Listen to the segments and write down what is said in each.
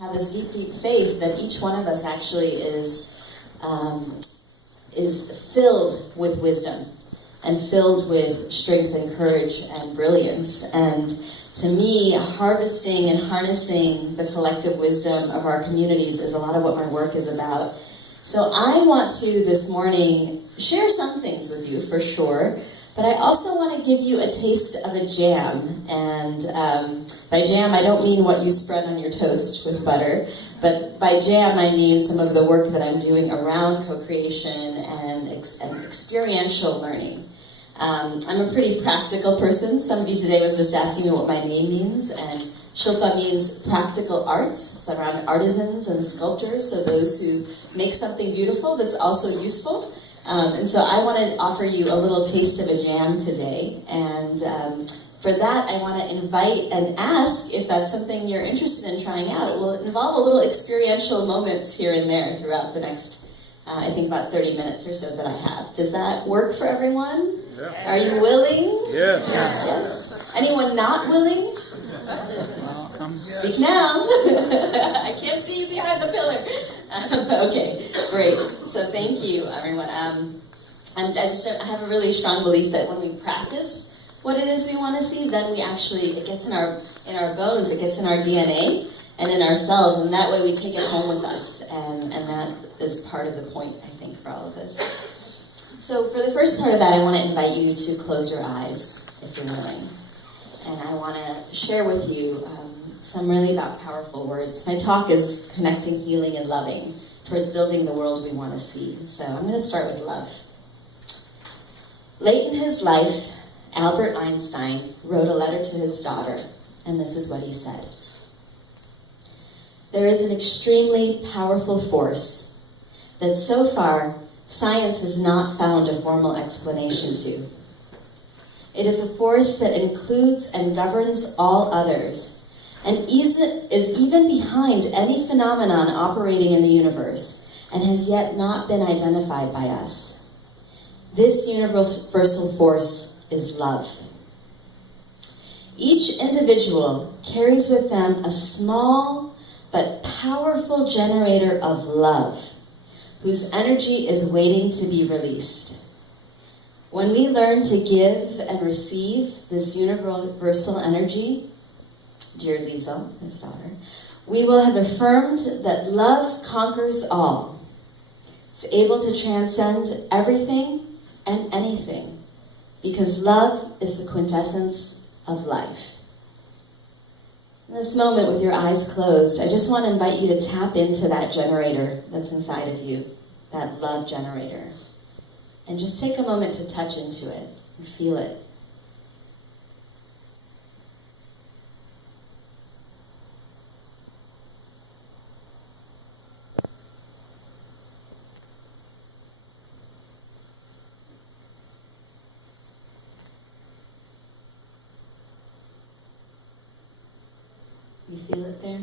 have this deep, deep faith that each one of us actually is filled with wisdom and filled with strength and courage and brilliance. And to me, harvesting and harnessing the collective wisdom of our communities is a lot of what my work is about. So I want to, this morning, share some things with you for sure, but I also want to give you a taste of a jam. And by jam, I don't mean what you spread on your toast with butter, but by jam, I mean some of the work that I'm doing around co-creation and experiential learning. I'm a pretty practical person. Somebody today was just asking me what my name means, and Shilpa means practical arts. It's around artisans and sculptors, so those who make something beautiful that's also useful. And so I want to offer you a little taste of a jam today, and for that I want to invite and ask if that's something you're interested in trying out. It will involve a little experiential moments here and there throughout the next, I think about 30 minutes or so that I have. Does that work for everyone? Yeah. Are you willing? Yeah. Yes. Anyone not willing? Speak now. I can't see you behind the pillar. Okay, great. So thank you, everyone. I have a really strong belief that when we practice what it is we want to see, then we actually, it gets in our bones, it gets in our DNA and in our cells, and that way we take it home with us, and that is part of the point, I think, for all of this. So for the first part of that, I want to invite you to close your eyes, if you're willing. And I want to share with you some really powerful words. My talk is connecting, healing, and loving towards building the world we want to see. So I'm going to start with love. Late in his life, Albert Einstein wrote a letter to his daughter, and this is what he said. There is an extremely powerful force that so far science has not found a formal explanation to. It is a force that includes and governs all others, and is even behind any phenomenon operating in the universe, and has yet not been identified by us. This universal force is love. Each individual carries with them a small but powerful generator of love, whose energy is waiting to be released. When we learn to give and receive this universal energy, dear Liesel, his daughter, we will have affirmed that love conquers all. It's able to transcend everything and anything, because love is the quintessence of life. In this moment, with your eyes closed, I just want to invite you to tap into that generator that's inside of you, that love generator. And just take a moment to touch into it and feel it. You feel it there?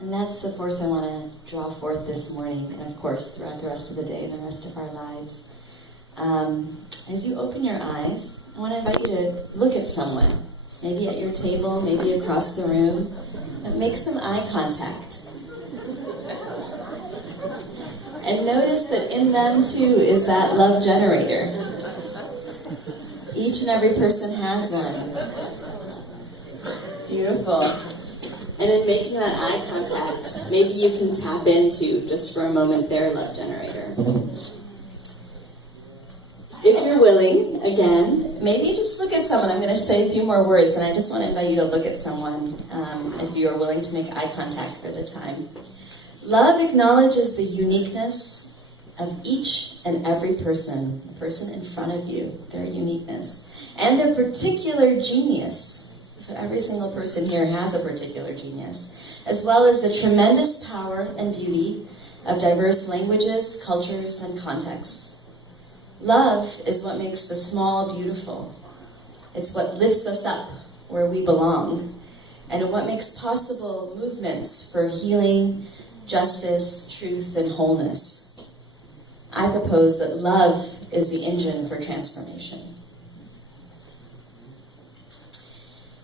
And that's the force I want to draw forth this morning, and of course throughout the rest of the day and the rest of our lives. As you open your eyes, I want to invite you to look at someone, maybe at your table, maybe across the room, and make some eye contact. And notice that in them too is that love generator. Each and every person has one. Beautiful. And in making that eye contact, maybe you can tap into, just for a moment, their love generator. If you're willing, again, maybe just look at someone. I'm going to say a few more words, and I just want to invite you to look at someone if you are willing to make eye contact for the time. Love acknowledges the uniqueness of each and every person, the person in front of you, their uniqueness, and their particular genius. So every single person here has a particular genius, as well as the tremendous power and beauty of diverse languages, cultures, and contexts. Love is what makes the small beautiful. It's what lifts us up where we belong. and what makes possible movements for healing, justice, truth, and wholeness. I propose that love is the engine for transformation.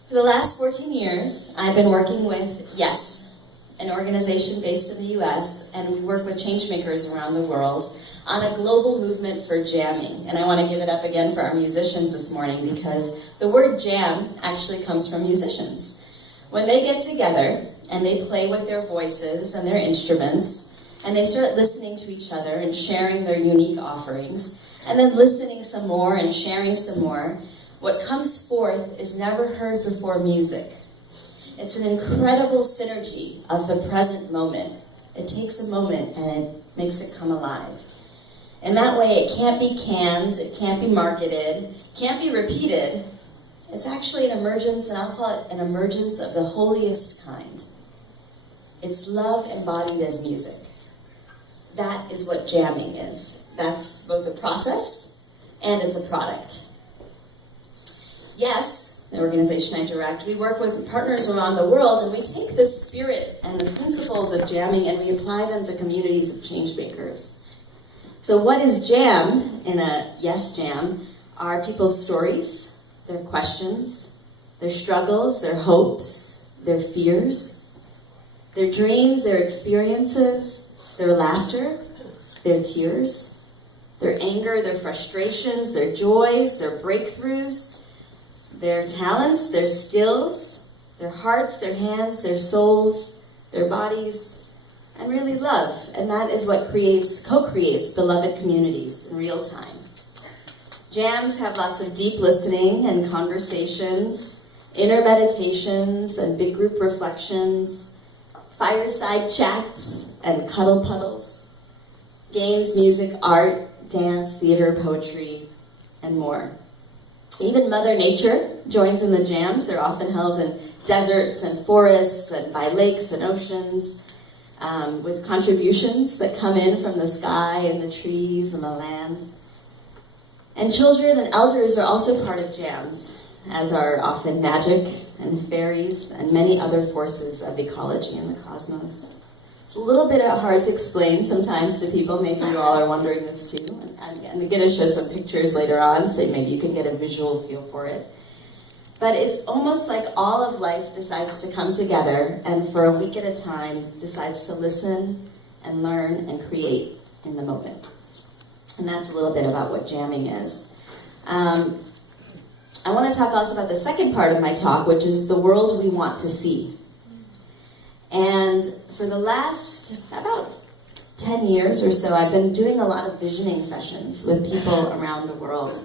For the last 14 years, I've been working with YES, an organization based in the US, and we work with changemakers around the world on a global movement for jamming. And I want to give it up again for our musicians this morning, because the word jam actually comes from musicians. When they get together and they play with their voices and their instruments, and they start listening to each other and sharing their unique offerings, and then listening some more and sharing some more, what comes forth is never heard before music. It's an incredible synergy of the present moment. It takes a moment and it makes it come alive. In that way, it can't be canned, it can't be marketed, can't be repeated. It's actually an emergence, and I'll call it an emergence of the holiest kind. It's love embodied as music. That is what jamming is. That's both a process and it's a product. Yes, the organization I direct, we work with partners around the world, and we take this spirit and the principles of jamming and we apply them to communities of change makers. So what is jammed in a Yes Jam are people's stories, their questions, their struggles, their hopes, their fears, their dreams, their experiences, their laughter, their tears, their anger, their frustrations, their joys, their breakthroughs, their talents, their skills, their hearts, their hands, their souls, their bodies, and really love. And that is what co-creates beloved communities in real time. Jams have lots of deep listening and conversations, inner meditations and big group reflections, fireside chats and cuddle puddles, games, music, art, dance, theater, poetry, and more. Even Mother Nature joins in the jams. They're often held in deserts and forests and by lakes and oceans, with contributions that come in from the sky and the trees and the land. And children and elders are also part of jams, as are often magic and fairies and many other forces of ecology in the cosmos. It's a little bit hard to explain sometimes to people. Maybe you all are wondering this too. I'm going to show some pictures later on, so maybe you can get a visual feel for it. But it's almost like all of life decides to come together, and for a week at a time decides to listen and learn and create in the moment. And that's a little bit about what jamming is. I want to talk also about the second part of my talk, which is the world we want to see. And for the last about 10 years or so, I've been doing a lot of visioning sessions with people around the world,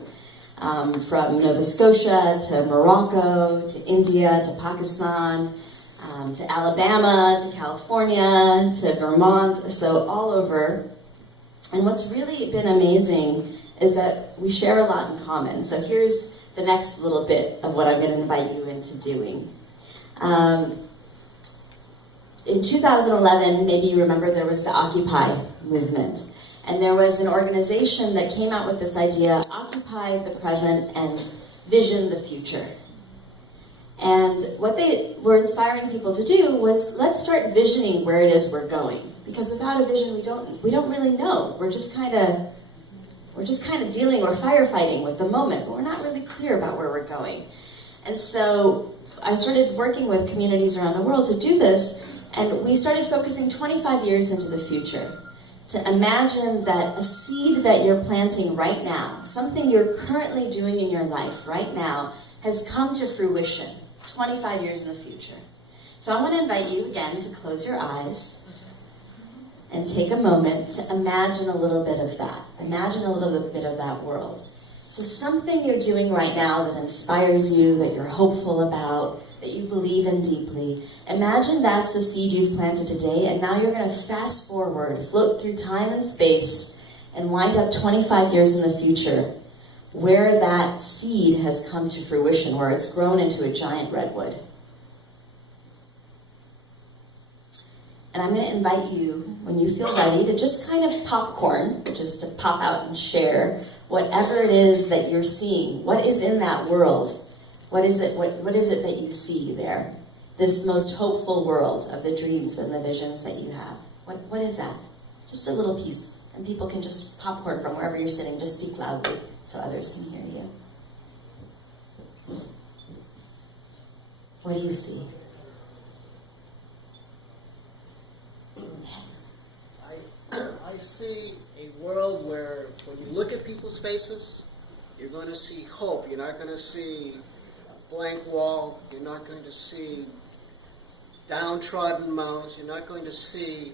from Nova Scotia to Morocco to India to Pakistan, to Alabama to California to Vermont, so all over. And what's really been amazing is that we share a lot in common. So here's the next little bit of what I'm going to invite you into doing. In 2011, maybe you remember, there was the Occupy movement. And there was an organization that came out with this idea, occupy the present and vision the future. And what they were inspiring people to do was, let's start visioning where it is we're going. Because without a vision, we don't really know. We're just kind of dealing or firefighting with the moment, but we're not really clear about where we're going. And so I started working with communities around the world to do this. And we started focusing 25 years into the future, to imagine that a seed that you're planting right now, something you're currently doing in your life right now, has come to fruition 25 years in the future. So I want to invite you again to close your eyes and take a moment to imagine a little bit of that. Imagine a little bit of that world. So something you're doing right now that inspires you, that you're hopeful about, that you believe in deeply. Imagine that's the seed you've planted today, and now you're going to fast forward, float through time and space, and wind up 25 years in the future, where that seed has come to fruition, where it's grown into a giant redwood. And I'm going to invite you, when you feel ready, to just kind of popcorn, just to pop out and share whatever it is that you're seeing. What is in that world? What is it that you see there? this most hopeful world of the dreams and the visions that you have? What is that? Just a little piece. And people can just popcorn from wherever you're sitting, just speak loudly so others can hear you. What do you see? Yes. I see a world where when you look at people's faces, you're going to see hope. You're not going to see a blank wall. You're not going to see downtrodden mouths. You're not going to see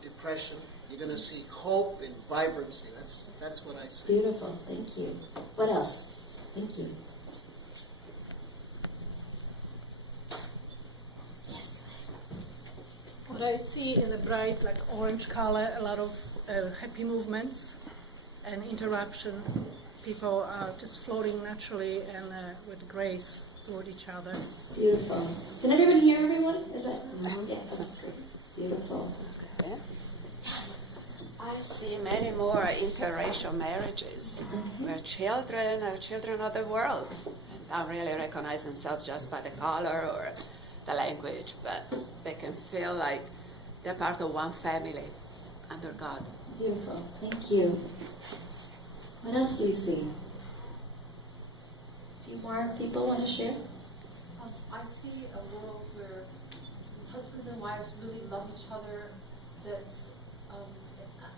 depression. You're going to see hope and vibrancy. That's what I see. Beautiful. Thank you. What else? Thank you. Yes. What I see in the bright, like orange color, a lot of happy movements and interaction. People are just floating naturally and with grace toward each other. Beautiful. Can everyone hear everyone? Is that? Mm-hmm. Yeah. Beautiful. Okay. I see many more interracial marriages where children are children of the world. Don't really recognize themselves just by the color or the language, but they can feel like they're part of one family under God. Beautiful. Thank you. What else do you see? A few more people want to share? I see a world where husbands and wives really love each other, that's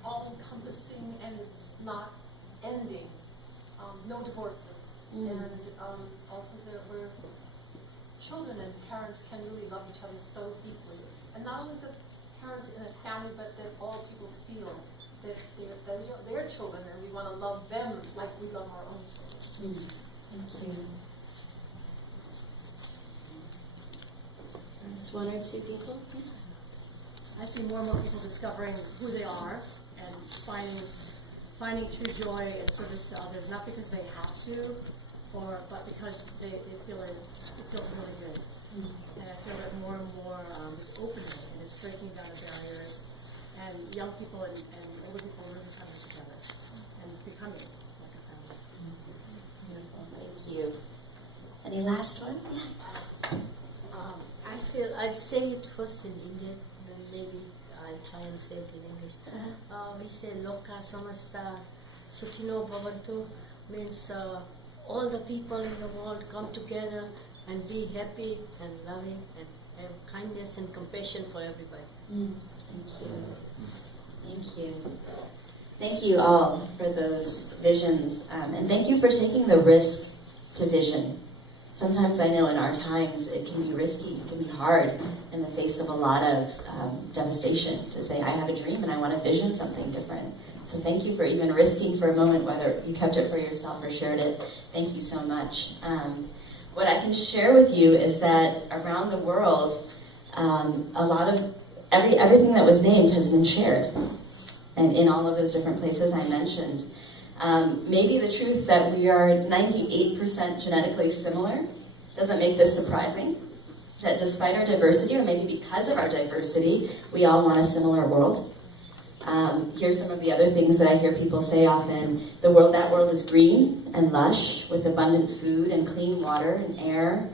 all-encompassing, and it's not ending. No divorces. And also where children and parents can really love each other so deeply. And not only the parents in a family, but that all people feel that they're children, and we want to love them like we love our own children. Thank you. Just one or two people? I see more and more people discovering who they are and finding true joy and service to others, not because they have to, but because they feel it feels really good. And I feel that more and more is opening and it's breaking down the barriers, and young people and older people are really coming together and becoming like a family. Beautiful. Thank you. Any last one? I say it first in Indian, then maybe I'll try and say it in English. We say Loka Samasta Sukhino Bhavantu, means all the people in the world come together and be happy and loving and have kindness and compassion for everybody. Thank you. Thank you. Thank you all for those visions, and thank you for taking the risk to vision. Sometimes I know in our times it can be risky, it can be hard in the face of a lot of devastation to say, I have a dream and I want to vision something different. So thank you for even risking for a moment, whether you kept it for yourself or shared it. Thank you so much. What I can share with you is that around the world, a lot of everything that was named has been shared. And in all of those different places I mentioned. Maybe the truth that we are 98% genetically similar doesn't make this surprising. That despite our diversity, or maybe because of our diversity, we all want a similar world. Here's some of the other things that I hear people say often. That world is green and lush, with abundant food and clean water and air.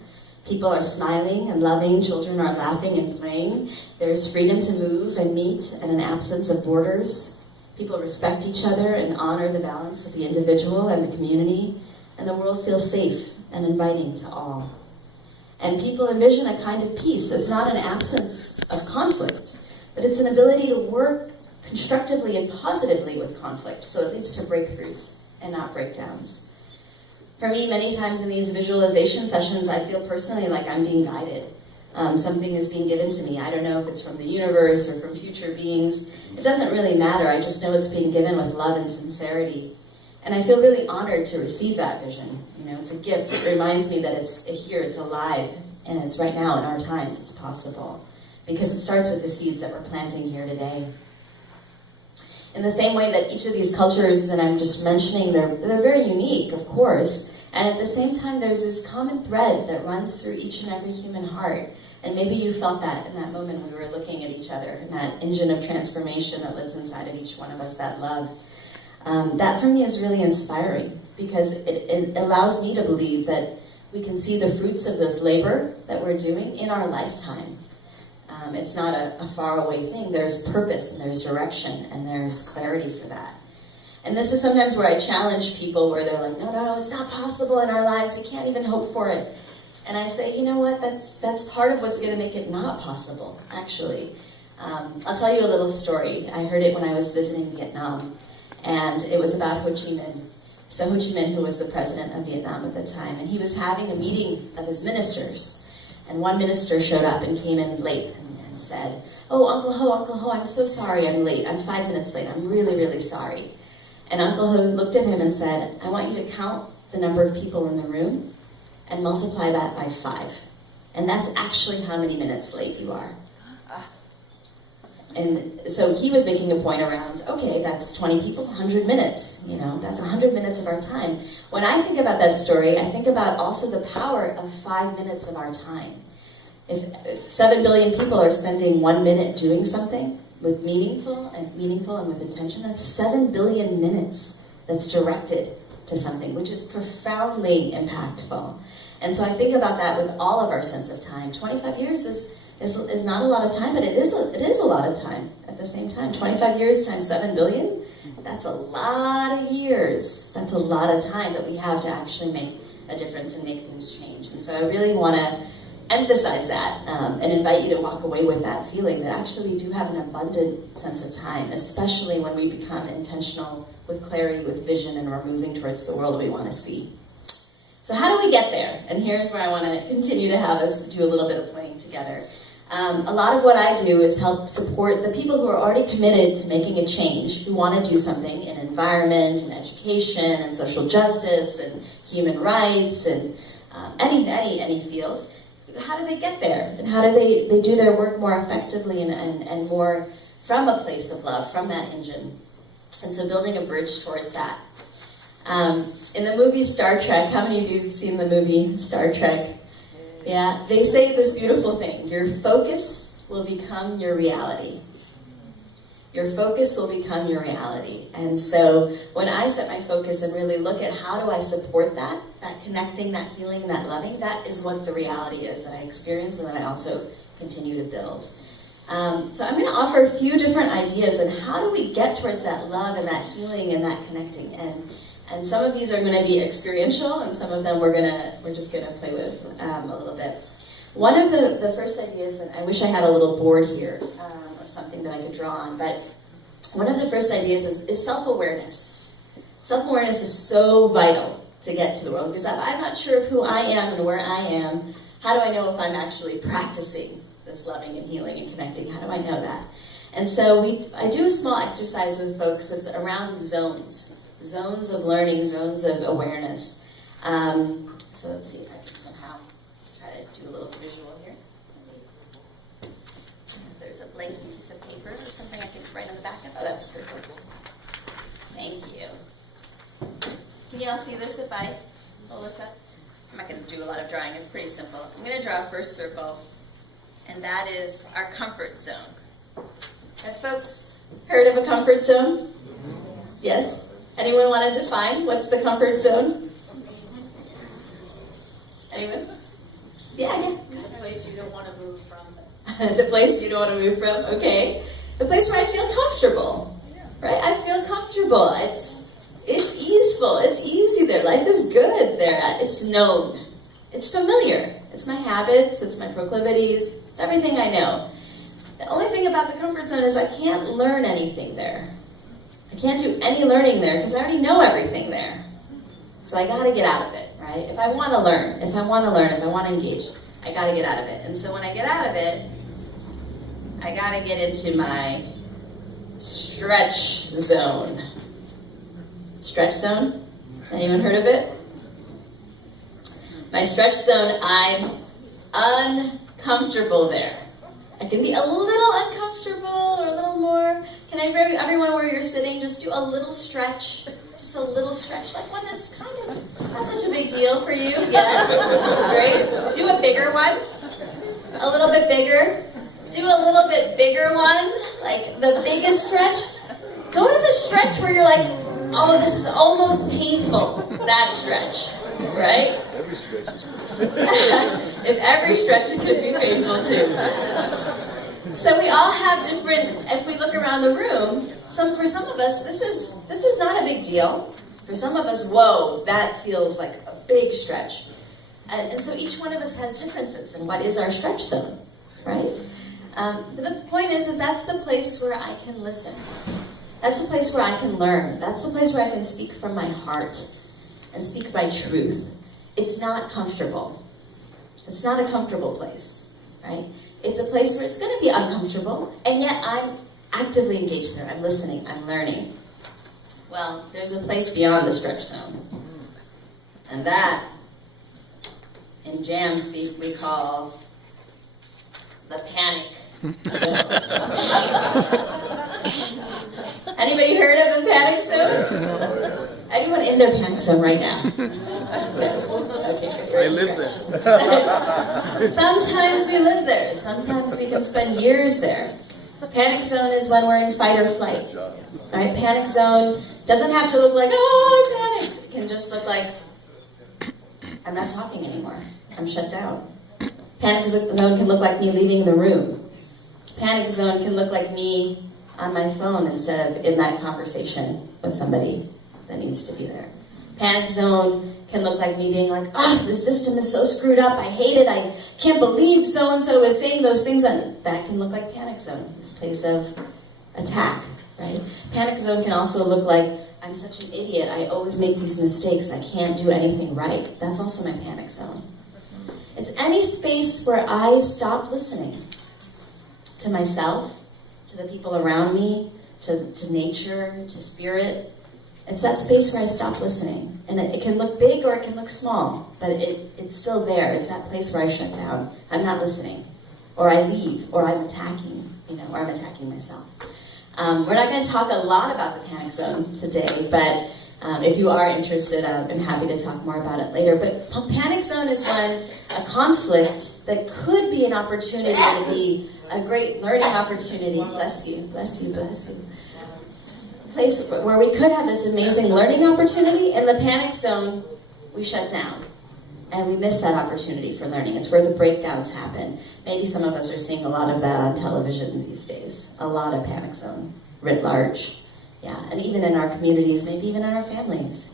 People are smiling and loving, children are laughing and playing. There's freedom to move and meet and an absence of borders. People respect each other and honor the balance of the individual and the community, and the world feels safe and inviting to all. And people envision a kind of peace that's not an absence of conflict, but it's an ability to work constructively and positively with conflict, so it leads to breakthroughs and not breakdowns. For me, many times in these visualization sessions, I feel personally like I'm being guided. Something is being given to me. I don't know if it's from the universe or from future beings. It doesn't really matter. I just know it's being given with love and sincerity. And I feel really honored to receive that vision. You know, it's a gift. It reminds me that it's here, it's alive, and it's right now in our times. It's possible. Because it starts with the seeds that we're planting here today. In the same way that each of these cultures that I'm just mentioning, they're very unique, of course. And at the same time, there's this common thread that runs through each and every human heart. And maybe you felt that in that moment we were looking at each other, and that engine of transformation that lives inside of each one of us, that love. That for me is really inspiring, because it allows me to believe that we can see the fruits of this labor that we're doing in our lifetime. It's not a faraway thing. There's purpose and there's direction and there's clarity for that. And this is sometimes where I challenge people where they're like, no, it's not possible in our lives. We can't even hope for it. And I say, you know what? That's part of what's going to make it not possible, actually. I'll tell you a little story. I heard it when I was visiting Vietnam, and it was about Ho Chi Minh. So Ho Chi Minh, who was the president of Vietnam at the time, and he was having a meeting of his ministers. And one minister showed up and came in late and said, "Oh, Uncle Ho, I'm so sorry I'm late. I'm 5 minutes late. I'm really, really sorry." And Uncle Ho looked at him and said, "I want you to count the number of people in the room and multiply that by 5. And that's actually how many minutes late you are." And so he was making a point around, okay, that's 20 people, 100 minutes. That's 100 minutes of our time. When I think about that story, I think about also the power of 5 minutes of our time. If 7 billion people are spending 1 minute doing something with meaningful and with intention, that's 7 billion minutes that's directed to something, which is profoundly impactful. And so I think about that with all of our sense of time. 25 years is not a lot of time, but it is a lot of time at the same time. 25 years times 7 billion, that's a lot of years. That's a lot of time that we have to actually make a difference and make things change. And so I really want to emphasize that and invite you to walk away with that feeling that actually we do have an abundant sense of time, especially when we become intentional with clarity, with vision, and we're moving towards the world we want to see. So how do we get there? And here's where I want to continue to have us do a little bit of playing together. A lot of what I do is help support the people who are already committed to making a change, who want to do something in environment and education and social justice and human rights and any field. How do they get there? And how do they do their work more effectively and more from a place of love, from that engine? And so building a bridge towards that. In the movie Star Trek, how many of you have seen the movie Star Trek? Yeah, they say this beautiful thing: your focus will become your reality. Your focus will become your reality. And so when I set my focus and really look at how do I support that connecting, that healing, that loving, that is what the reality is that I experience and that I also continue to build. So I'm going to offer a few different ideas on how do we get towards that love and that healing and that connecting. And some of these are going to be experiential, and some of them we're just going to play with a little bit. One of the first ideas, and I wish I had a little board here or something that I could draw on, but one of the first ideas is self-awareness. Self-awareness is so vital to get to the world, because if I'm not sure of who I am and where I am, how do I know if I'm actually practicing this loving and healing and connecting? How do I know that? And so I do a small exercise with folks that's around zones of learning, zones of awareness. So let's see if I can somehow try to do a little visual here. If there's a blank piece of paper or something I can write on the back of. Oh, that's perfect. Thank you. Can you all see this if I pull this up? I'm not going to do a lot of drawing. It's pretty simple. I'm going to draw a first circle, and that is our comfort zone. Have folks heard of a comfort zone? Yes? Anyone want to define what's the comfort zone? Anyone? Yeah. The place you don't want to move from. The place you don't want to move from, okay. The place where I feel comfortable, right? I feel comfortable. It's easeful. It's easy there. Life is good there. It's known. It's familiar. It's my habits. It's my proclivities. It's everything I know. The only thing about the comfort zone is I can't learn anything there. I can't do any learning there because I already know everything there. So I got to get out of it, right? If I want to learn, if I want to engage, I got to get out of it. And so when I get out of it, I got to get into my stretch zone. Stretch zone? Anyone heard of it? My stretch zone, I'm uncomfortable there. I can be a little uncomfortable or a little more. Can everyone where you're sitting just do a little stretch? Just a little stretch, like one that's kind of not such a big deal for you. Yes, great. Do a bigger one. A little bit bigger. Do a little bit bigger one, like the biggest stretch. Go to the stretch where you're like, oh, this is almost painful. That stretch, right? Every stretch is If every stretch, it could be painful too. So we all have different, if we look around the room, for some of us, this is not a big deal. For some of us, whoa, that feels like a big stretch. And so each one of us has differences in what is our stretch zone, right? But the point is that's the place where I can listen. That's the place where I can learn. That's the place where I can speak from my heart and speak my truth. It's not comfortable. It's not a comfortable place, right? It's a place where it's going to be uncomfortable, and yet I'm actively engaged there. I'm listening. I'm learning. Well, there's a place beyond the stretch zone. And that, in jam speak, we call the panic zone. Anybody heard of the panic zone? Anyone in their panic zone right now? Okay, I live there. Sometimes we live there. Sometimes we can spend years there. Panic zone is when we're in fight or flight. All right, panic zone doesn't have to look like, oh, I panicked. It can just look like, I'm not talking anymore. I'm shut down. Panic zone can look like me leaving the room. Panic zone can look like me on my phone instead of in that conversation with somebody that needs to be there. Panic zone can look like me being like, oh, the system is so screwed up, I hate it, I can't believe so-and-so is saying those things, and that can look like panic zone, this place of attack, right? Panic zone can also look like, I'm such an idiot, I always make these mistakes, I can't do anything right. That's also my panic zone. It's any space where I stop listening to myself, to the people around me, to nature, to spirit. It's that space where I stop listening. And it can look big or it can look small, but it's still there. It's that place where I shut down. I'm not listening. Or I leave, or I'm attacking, or I'm attacking myself. We're not going to talk a lot about the panic zone today, but if you are interested, I'm happy to talk more about it later. But panic zone is when a conflict that could be an opportunity to be a great learning opportunity, bless you, bless you, bless you, place where we could have this amazing learning opportunity. In the panic zone, we shut down. And we miss that opportunity for learning. It's where the breakdowns happen. Maybe some of us are seeing a lot of that on television these days. A lot of panic zone, writ large. Yeah, and even in our communities, maybe even in our families,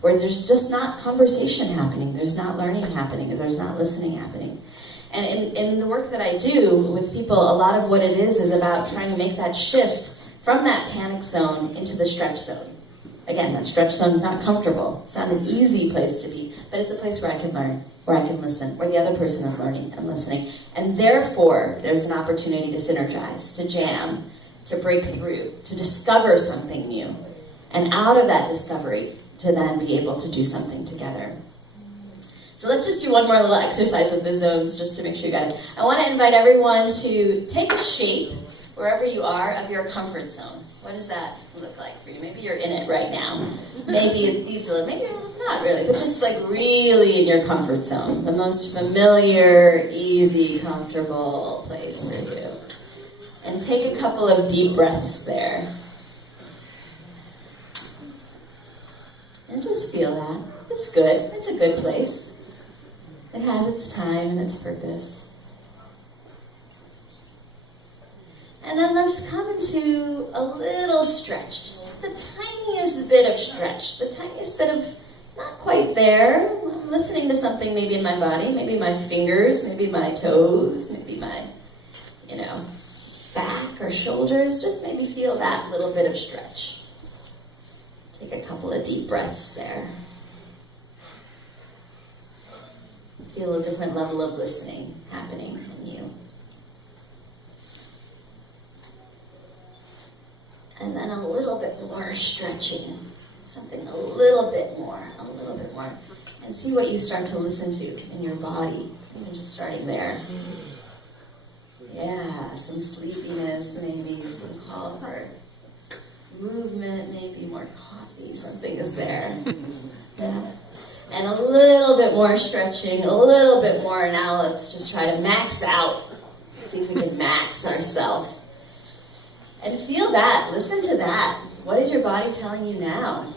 where there's just not conversation happening. There's not learning happening. There's not listening happening. And in the work that I do with people, a lot of what it is about trying to make that shift from that panic zone into the stretch zone. Again, that stretch zone is not comfortable. It's not an easy place to be, but it's a place where I can learn, where I can listen, where the other person is learning and listening. And therefore, there's an opportunity to synergize, to jam, to break through, to discover something new. And out of that discovery, to then be able to do something together. So let's just do one more little exercise with the zones, just to make sure you got it. I want to invite everyone to take a shape, wherever you are, of your comfort zone. What does that look like for you? Maybe you're in it right now. Maybe it needs a little, maybe not really, but just like really in your comfort zone. The most familiar, easy, comfortable place for you. And take a couple of deep breaths there. And just feel that. It's good. It's a good place. It has its time and its purpose. And then let's come into a little stretch, just the tiniest bit of stretch, the tiniest bit of, not quite there. I'm listening to something maybe in my body, maybe my fingers, maybe my toes, maybe my, back or shoulders. Just maybe feel that little bit of stretch. Take a couple of deep breaths there. Feel a different level of listening happening in you. And then a little bit more stretching. Something a little bit more. And see what you start to listen to in your body. Even just starting there. Yeah, some sleepiness, maybe some call for movement, maybe more coffee, something is there. Yeah. And a little bit more stretching, a little bit more. Now let's just try to max out. See if we can max ourselves. And feel that. Listen to that. What is your body telling you now?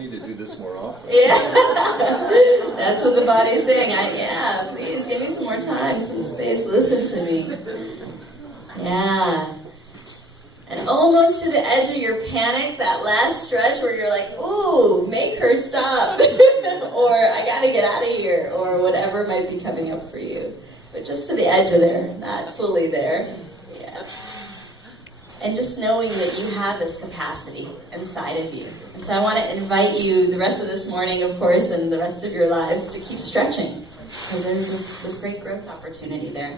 need to do this more often. Yeah, that's what the body's saying. Yeah, please give me some more time, some space. Listen to me. Yeah. And almost to the edge of your panic, that last stretch where you're like, ooh, make her stop. Or I gotta get out of here. Or whatever might be coming up for you. But just to the edge of there, not fully there. Yeah. And just knowing that you have this capacity inside of you. And so I want to invite you the rest of this morning, of course, and the rest of your lives to keep stretching. Because there's this great growth opportunity there.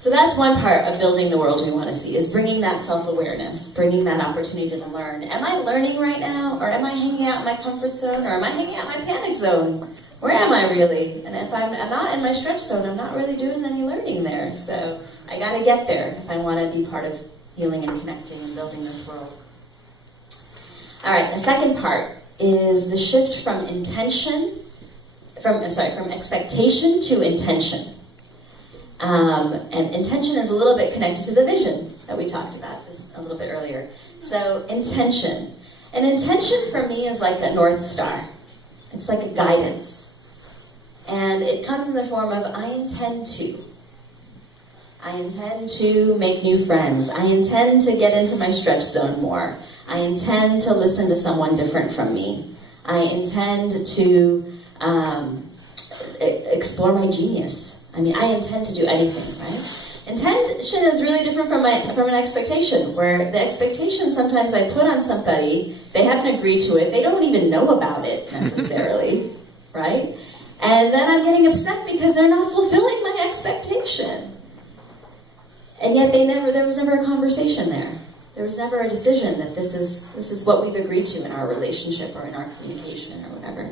So that's one part of building the world we want to see, is bringing that self-awareness, bringing that opportunity to learn. Am I learning right now? Or am I hanging out in my comfort zone? Or am I hanging out in my panic zone? Where am I really? And if I'm not in my stretch zone, I'm not really doing any learning there. So I got to get there if I want to be part of healing and connecting and building this world. All right, the second part is the shift from expectation to intention. And intention is a little bit connected to the vision that we talked about this a little bit earlier. So intention. And intention for me is like a North Star. It's like a guidance. And it comes in the form of, I intend to. I intend to make new friends. I intend to get into my stretch zone more. I intend to listen to someone different from me. I intend to explore my genius. I mean, I intend to do anything, right? Intention is really different from an expectation, where the expectation sometimes I put on somebody, they haven't agreed to it, they don't even know about it necessarily, right? And then I'm getting upset because they're not fulfilling my expectation. And yet there was never a conversation there. There was never a decision that this is what we've agreed to in our relationship or in our communication or whatever.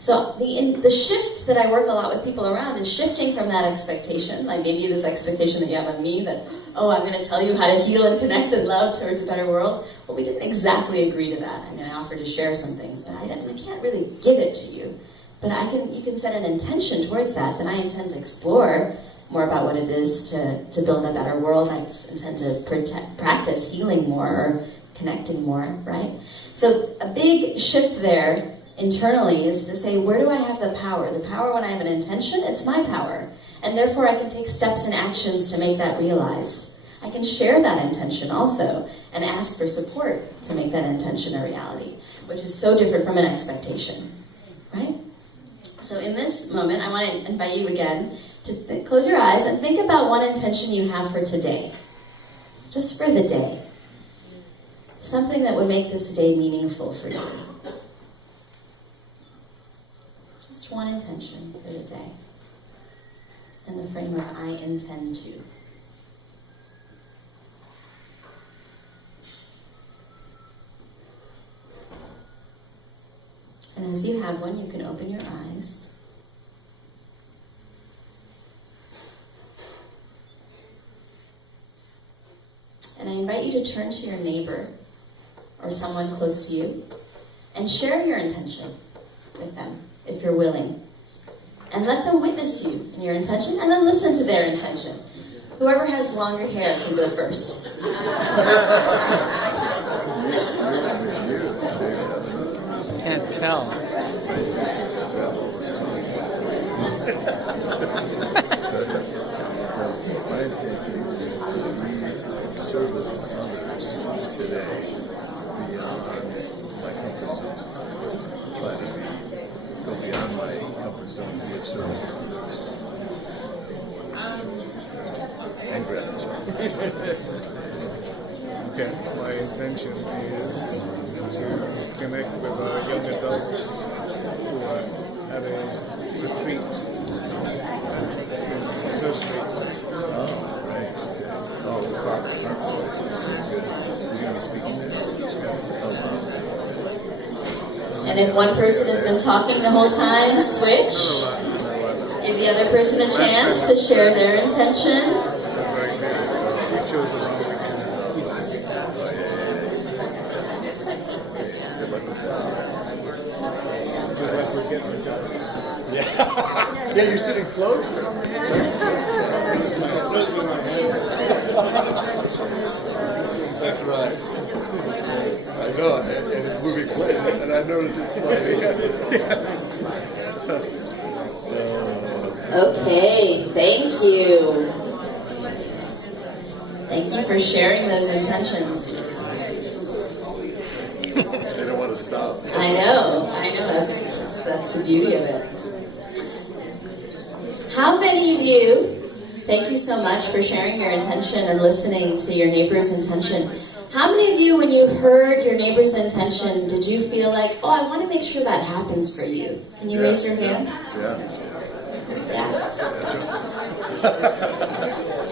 So the shift that I work a lot with people around is shifting from that expectation, like maybe this expectation that you have on me that, oh, I'm going to tell you how to heal and connect and love towards a better world. Well, we didn't exactly agree to that. I mean, I offered to share some things, but I can't really give it to you. But you can set an intention towards that I intend to explore more about what it is to build a better world. I intend to practice healing more or connecting more, right? So a big shift there internally is to say, where do I have the power? The power when I have an intention, it's my power. And therefore I can take steps and actions to make that realized. I can share that intention also and ask for support to make that intention a reality, which is so different from an expectation, right? So in this moment, I want to invite you again to close your eyes and think about one intention you have for today. Just for the day. Something that would make this day meaningful for you. Just one intention for the day. In the frame of I intend to. And as you have one, you can open your eyes. And I invite you to turn to your neighbor or someone close to you and share your intention with them, if you're willing. And let them witness you in your intention, and then listen to their intention. Whoever has longer hair can go first. Can't tell. My intention is to leave service to others today beyond my comfort zone. Try to go beyond my comfort zone to give service to others. And gratitude. Okay, my intention is to connect with young adults who are having a retreat in Thursday. Oh, right. Oh, the Father. Good. You're going to be speaking there? Oh, wow. And if one person has been talking the whole time, switch. Give the other person a chance to share their intention. Yeah, you're sitting closer. That's right. I know, and it's moving quick, and I noticed it's Okay, thank you. Thank you for sharing those intentions. They don't want to stop. I know, that's the beauty of it. How many of you, thank you so much for sharing your intention and listening to your neighbor's intention. How many of you, when you heard your neighbor's intention, did you feel like, oh, I want to make sure that happens for you? Can you raise your hand? Yeah.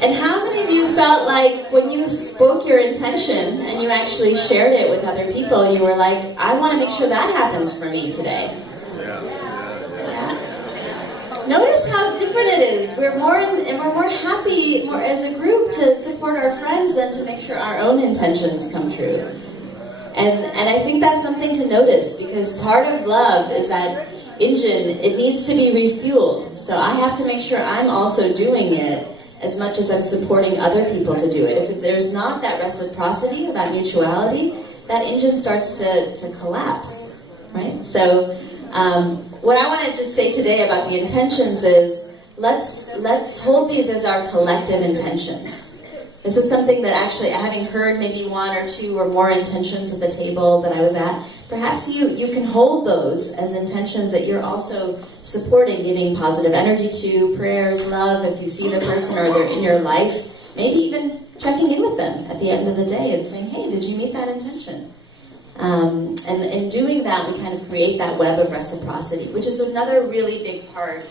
And how many of you felt like when you spoke your intention and you actually shared it with other people, you were like, I want to make sure that happens for me today? Notice how different it is. We're more happy as a group to support our friends than to make sure our own intentions come true. And I think that's something to notice, because part of love is that engine, it needs to be refueled. So I have to make sure I'm also doing it as much as I'm supporting other people to do it. If there's not that reciprocity or that mutuality, that engine starts to collapse, right? So what I want to just say today about the intentions is let's hold these as our collective intentions. This is something that actually, having heard maybe one or two or more intentions at the table that I was at, perhaps you can hold those as intentions that you're also supporting, giving positive energy to, prayers, love, if you see the person or they're in your life, maybe even checking in with them at the end of the day and saying, hey, did you meet that intention? And in doing that, we kind of create that web of reciprocity, which is another really big part